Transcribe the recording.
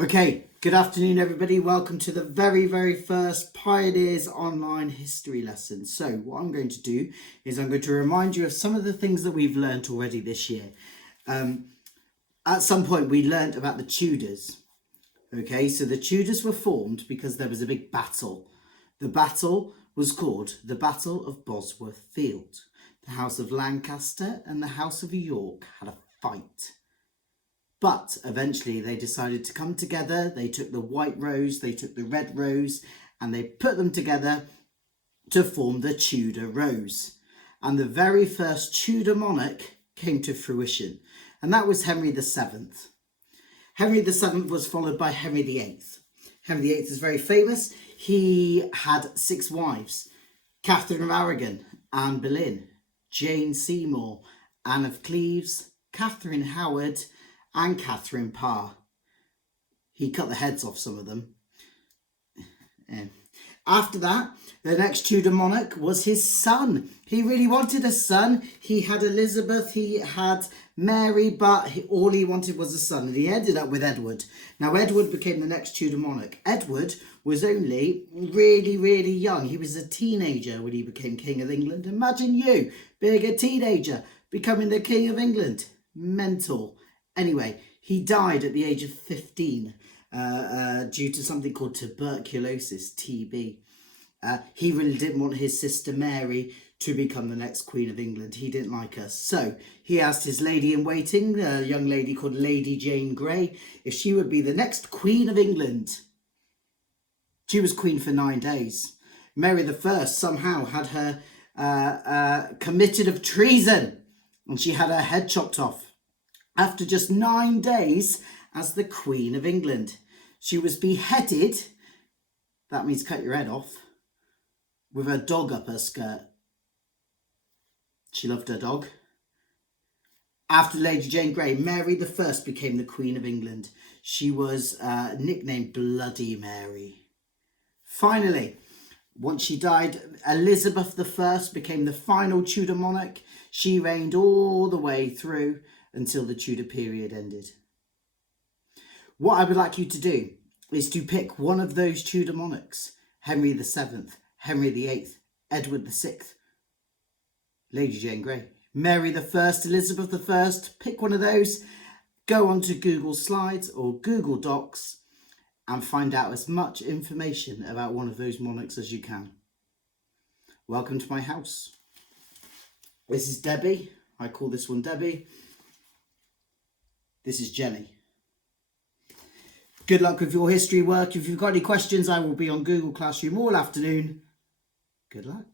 Okay, good afternoon, everybody. Welcome to the very first Pioneers Online History lesson. So, what I'm going to do is I'm going to remind you of some of the things that we've learnt already this year. At some point, we learnt about the Tudors. Okay, so the Tudors were formed because there was a big battle. The battle was called the Battle of Bosworth Field. The House of Lancaster and the House of York had a fight. But eventually they decided to come together. They took the white rose, they took the red rose, and they put them together to form the Tudor rose. And the very first Tudor monarch came to fruition, and that was Henry VII. Henry VII was followed by Henry VIII. Henry VIII is very famous. He had 6 wives: Catherine of Aragon, Anne Boleyn, Jane Seymour, Anne of Cleves, Catherine Howard, and Catherine Parr. He cut the heads off some of them. After that, the next Tudor monarch was his son. He really wanted a son. He had Elizabeth, he had Mary, but all he wanted was a son, and he ended up with Edward. Now, Edward became the next Tudor monarch. Edward was only really young. He was a teenager when he became King of England. Imagine you being a teenager, becoming the King of England. Mental. Anyway, he died at the age of 15 due to something called tuberculosis, TB. He really didn't want his sister Mary to become the next Queen of England. He didn't like her. So he asked his lady-in-waiting, a young lady called Lady Jane Grey, if she would be the next Queen of England. She was queen for 9 days. Mary I somehow had her committed of treason, and she had her head chopped off. After just 9 days as the Queen of England, she was beheaded, that means cut your head off, with her dog up her skirt. She loved her dog. After Lady Jane Grey, Mary I became the Queen of England. She was nicknamed Bloody Mary. Finally, once she died, Elizabeth I became the final Tudor monarch. She reigned all the way through until the Tudor period ended. What I would like you to do is to pick one of those Tudor monarchs: Henry VII, Henry VIII, Edward VI, Lady Jane Grey, Mary I, Elizabeth I. Pick one of those, go onto Google Slides or Google Docs and find out as much information about one of those monarchs as you can. Welcome to my house. This is Debbie. I call this one Debbie. This is Jenny. Good luck with your history work. If you've got any questions, I will be on Google Classroom all afternoon. Good luck.